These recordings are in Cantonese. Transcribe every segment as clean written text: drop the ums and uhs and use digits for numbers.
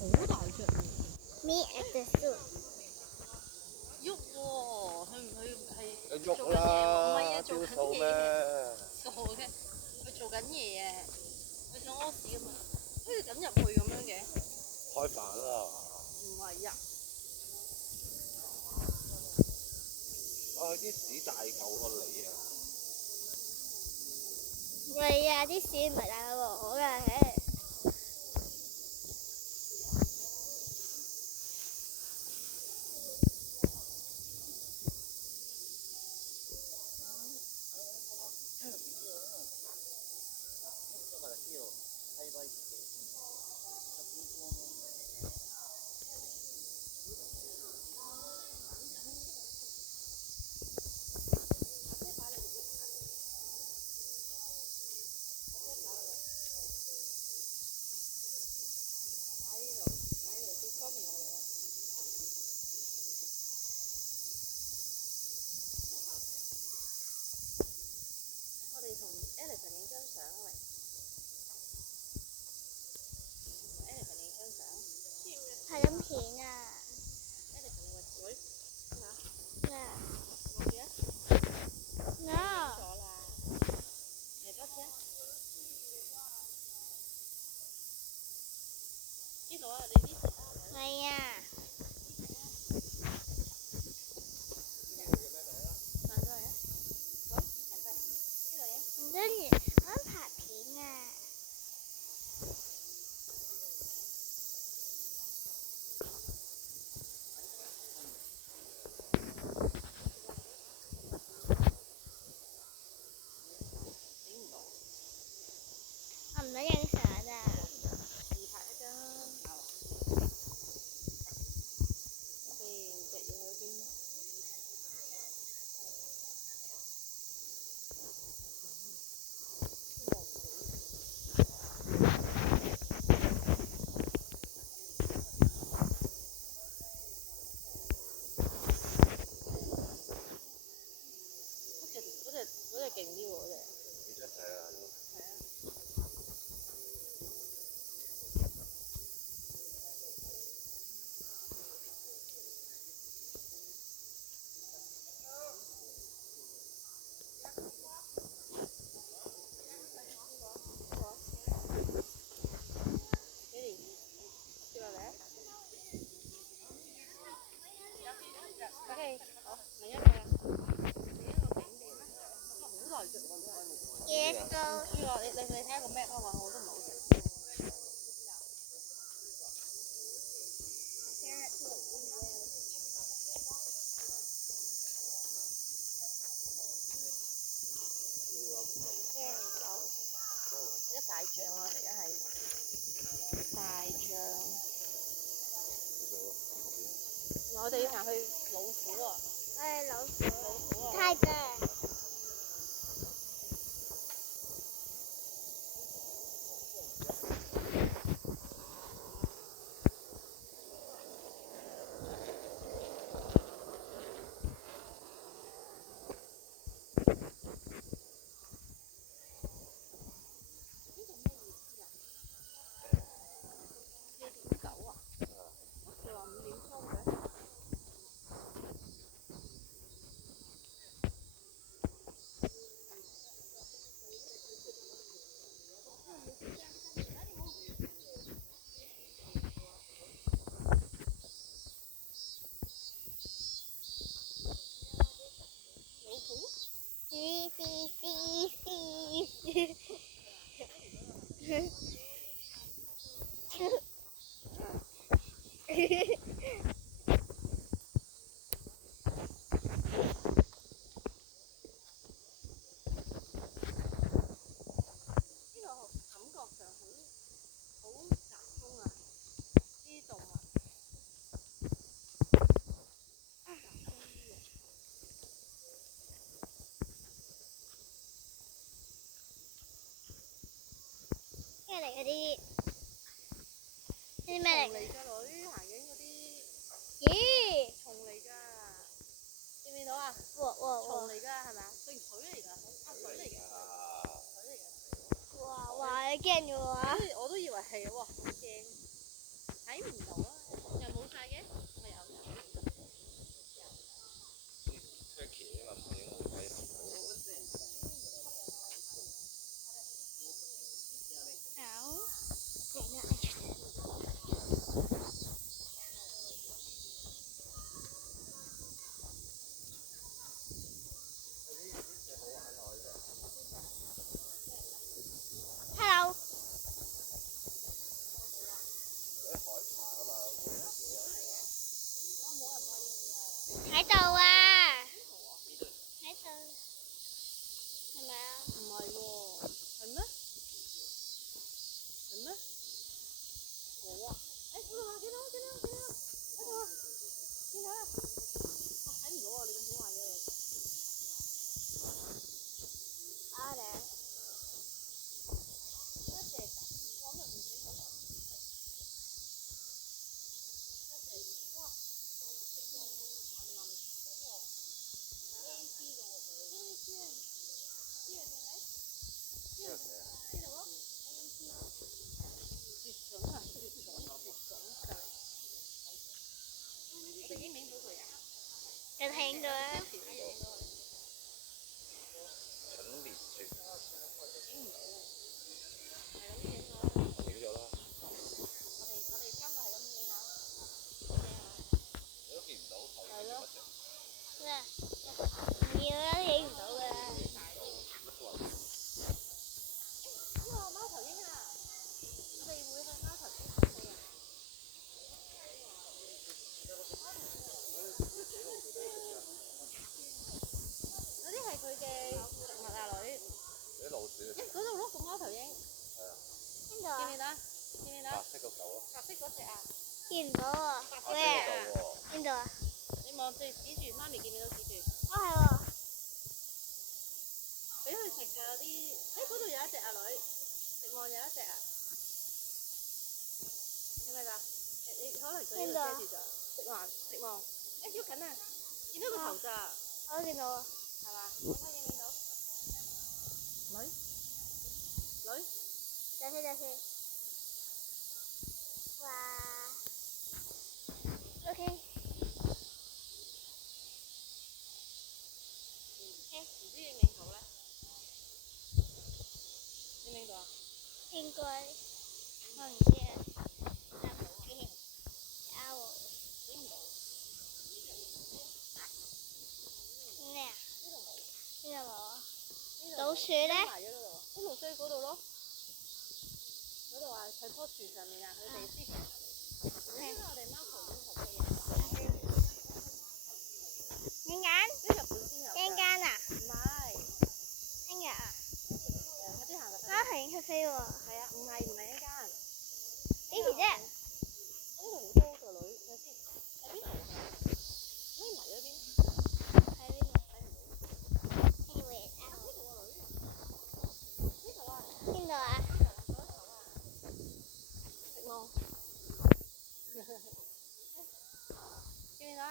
好大隻喎！ Me at the zoo。喐喎，佢係喐做緊嘢喎，唔係啊，啦，做緊雕塑嘢，咩？傻嘅，佢做緊嘢啊，佢想屙屎啊嘛，好似咁入去咁樣嘅，開飯啦！唔係啊，啊，啲屎大嚿過你啊！係啊，啲屎唔係大過我㗎，嘿。我哋同 Elephant 影張相啊，喂 ，Elephant 影張相，拍緊片啊。 Elephant 你個女，咩啊我嘅， ？No。咗啦，嚟多次啊，呢度啊，你呢度啊，係啊。行過嚟啊，好，行過嚟，呢度影。唔得嘅，我想拍片啊。我唔想影相啊。自拍一張，嗰邊隻嘢喺邊？嗰隻勁啲喎，嗰隻。你一齊啊都。係啊。OK，好，另一個啦。好大隻喎，真係。Yes go。呢個你睇下個 map 啊，話我都唔係好識。一大象啊！而家係大象。我哋要行去老虎啊！老虎。老虎啊！太嘅。咩嚟嗰啲？呢啲咩嚟？嚟㗎女，行緊嗰啲咦？蟲嚟㗎，見唔見到啊？哇！蟲嚟㗎係咪啊？定水嚟㗎？啊水嚟嘅，水嚟嘅。哇！你驚咗我啊？我都以為係喎，好驚，睇唔喺度啊！喺度，係咪啊？唔係喎，係咩？係咩？冇啊！誒，嗰度啊，見到，嗰度啊，見到啊！我睇唔到啊！你咁好眼嘅。啊咧！你聽到啊？陳列雪影咗啦。你都見唔到頭先乜隻？咩？唔要啦，影唔到㗎。呢個貓頭鷹啊！我哋會去貓頭鷹睇佢啊！嗰啲係佢嘅食物啊，女。啲老鼠。嗰度咯，個貓頭鷹。係啊。邊度啊？見唔見到？見唔見到？白色嗰嚿咯。白色嗰隻啊！見唔到啊！白色嗰嚿喎。邊度啊？你望住指住，媽咪見唔見到指住？哦係喎。俾佢食㗎嗰啲，嗰度有一隻啊女，食望有一隻啊，係咪㗎？你可能佢呢度遮住咗，食望，喐緊啊！見到個頭咋？我都見到啊。係嘛？我睇見唔見到？女，等先。哇！OK。唔知影唔影到咧？影唔影到啊？應該，我唔知啊。影唔到。咩啊？呢度冇。邊度冇啊？呢度老鼠咧？埋咗嗰度，啲老鼠喺嗰度咯。嗰度啊，喺棵樹上面啊，佢哋之前。因為我哋貓頭鷹好嘅嘢。陣間？呢日本先有。陣間啊？唔係。聽日啊？快啲行啦！貓頭鷹識飛喎。係啊，唔係一間。幾時啫？呢度好多個女，睇下先。喺邊度？匿埋咗邊？喺邊度？睇唔到。Anyway，呢度個女。呢度啊。邊度啊？食望。見唔見到啊？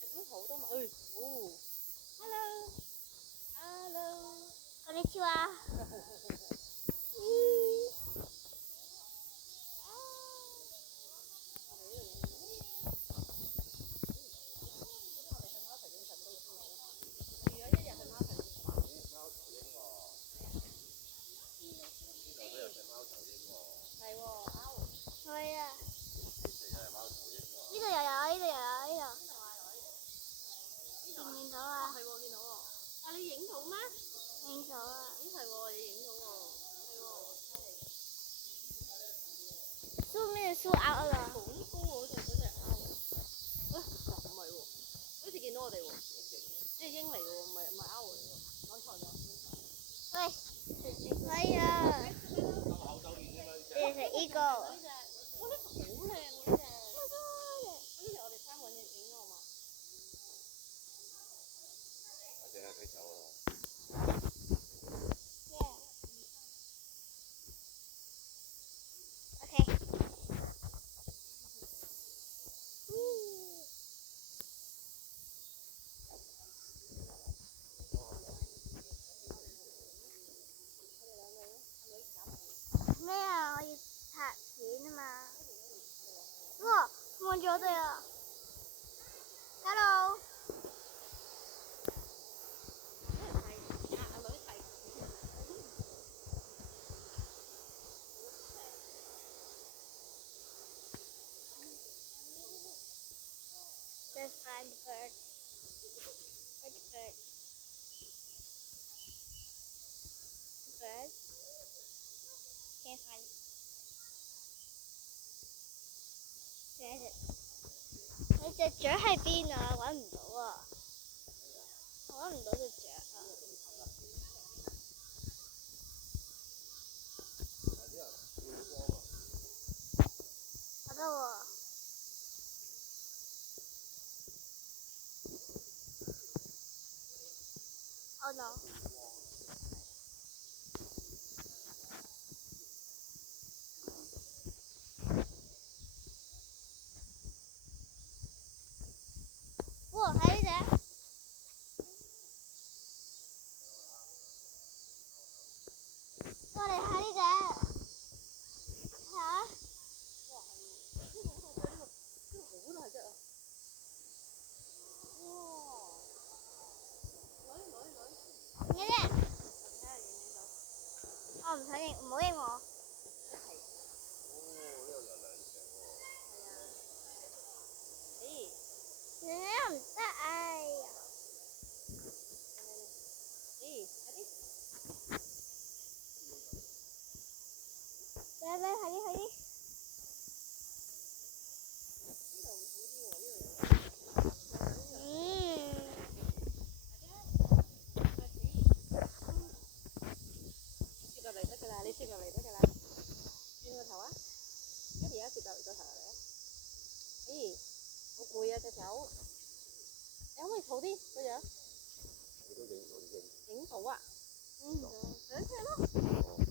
日本好多物，Hello。こんにちは。係啊。呢度又有，呢度又有，呢度。見唔見到啊？係喎，見到喎。啊，你影到咩？影到啊！咦係喎，你影到喎，係喎，犀利。蘇咩蘇鴨啊？好高喎，嗰隻鴨。喂，唔係喎，好似見到我哋喎。即係鷹嚟喎，唔係鴨嚟喎，講錯咗。喂，係啊！你食呢個？哇！呢隻好靚喎，呢隻。呢隻我哋3個人影咯，好嘛？或者係飛走啊！咩啊？我要拍片啊嘛！哇，望住我哋啊 ！Hello。Let's find the bird. Where's the bird? The bird? Can't find it. 隻雀喺邊啊？揾唔到啊！我揾唔到隻雀啊！好得喎。Oh no！哇！睇呢隻，過嚟睇呢隻，睇下。好大隻啊！哇！女。呢隻，我唔想認，唔好認我。你又唔得，哎呀！嚟，快啲！接落嚟得㗎啦，你接落嚟得㗎啦。轉個頭啊！一而家接落嚟個頭嚟啊！好攰啊隻手，你可唔可以抱啲個樣？影到啊！影到，上車咯！